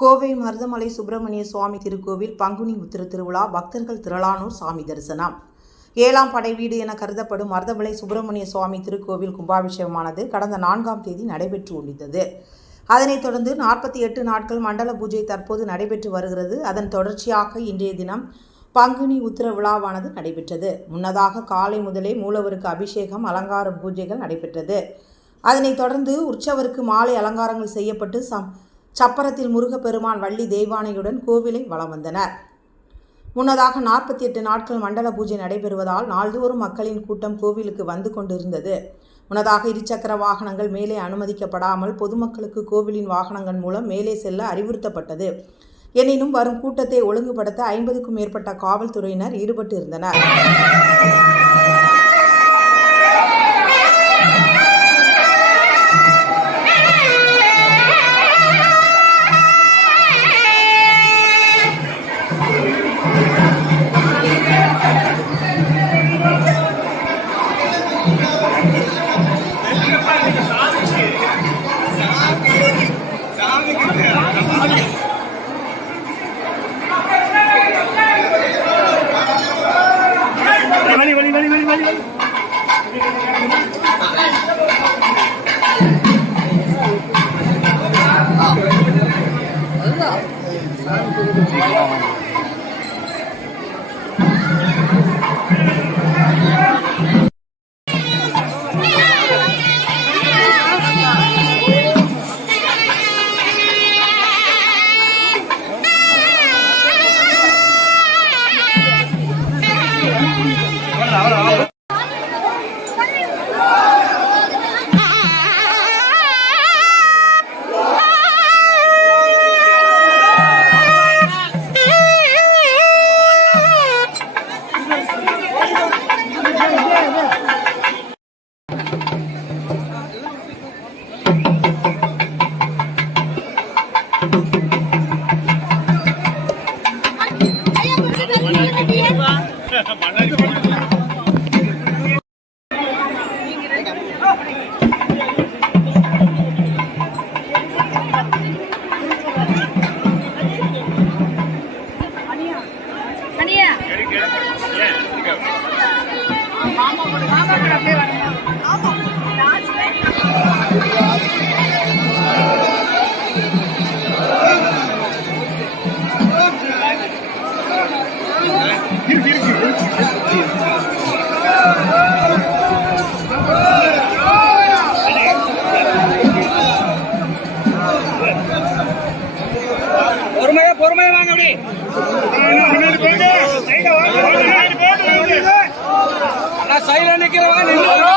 கோவை மருதமலை சுப்பிரமணிய சுவாமி திருக்கோவில் பங்குனி உத்திர திருவிழா பக்தர்கள் திரளானோர் சாமி தரிசனம். 7ஆம் படை வீடு என கருதப்படும் மருதமலை சுப்பிரமணிய சுவாமி திருக்கோவில் கும்பாபிஷேகமானது கடந்த 4ஆம் தேதி நடைபெற்று முடிந்தது. அதனைத் தொடர்ந்து 48 நாட்கள் மண்டல பூஜை தற்போது நடைபெற்று வருகிறது. அதன் தொடர்ச்சியாக இன்றைய தினம் பங்குனி உத்திர விழாவானது நடைபெற்றது. முன்னதாக காலை முதலே மூலவருக்கு அபிஷேகம், அலங்கார பூஜைகள் நடைபெற்றது. அதனைத் தொடர்ந்து உற்சவருக்கு மாலை அலங்காரங்கள் செய்யப்பட்டு சப்பரத்தில் முருகப்பெருமான், வள்ளி தெய்வானையுடன் கோவிலை வலம் வந்தனர். முன்னதாக 48 நாட்கள் மண்டல பூஜை நடைபெறுவதால் நாள்தோறும் மக்களின் கூட்டம் கோவிலுக்கு வந்து கொண்டிருந்தது. முன்னதாக இருசக்கர வாகனங்கள் மேலே அனுமதிக்கப்படாமல் பொதுமக்களுக்கு கோவிலின் வாகனங்கள் மூலம் மேலே செல்ல அறிவுறுத்தப்பட்டது. எனினும் வரும் கூட்டத்தை ஒழுங்குபடுத்த 50க்கும் மேற்பட்ட காவல்துறையினர் ஈடுபட்டு இருந்தனர். பொறுமையா வாங்க. அப்படி சைல நிக்கிறவங்க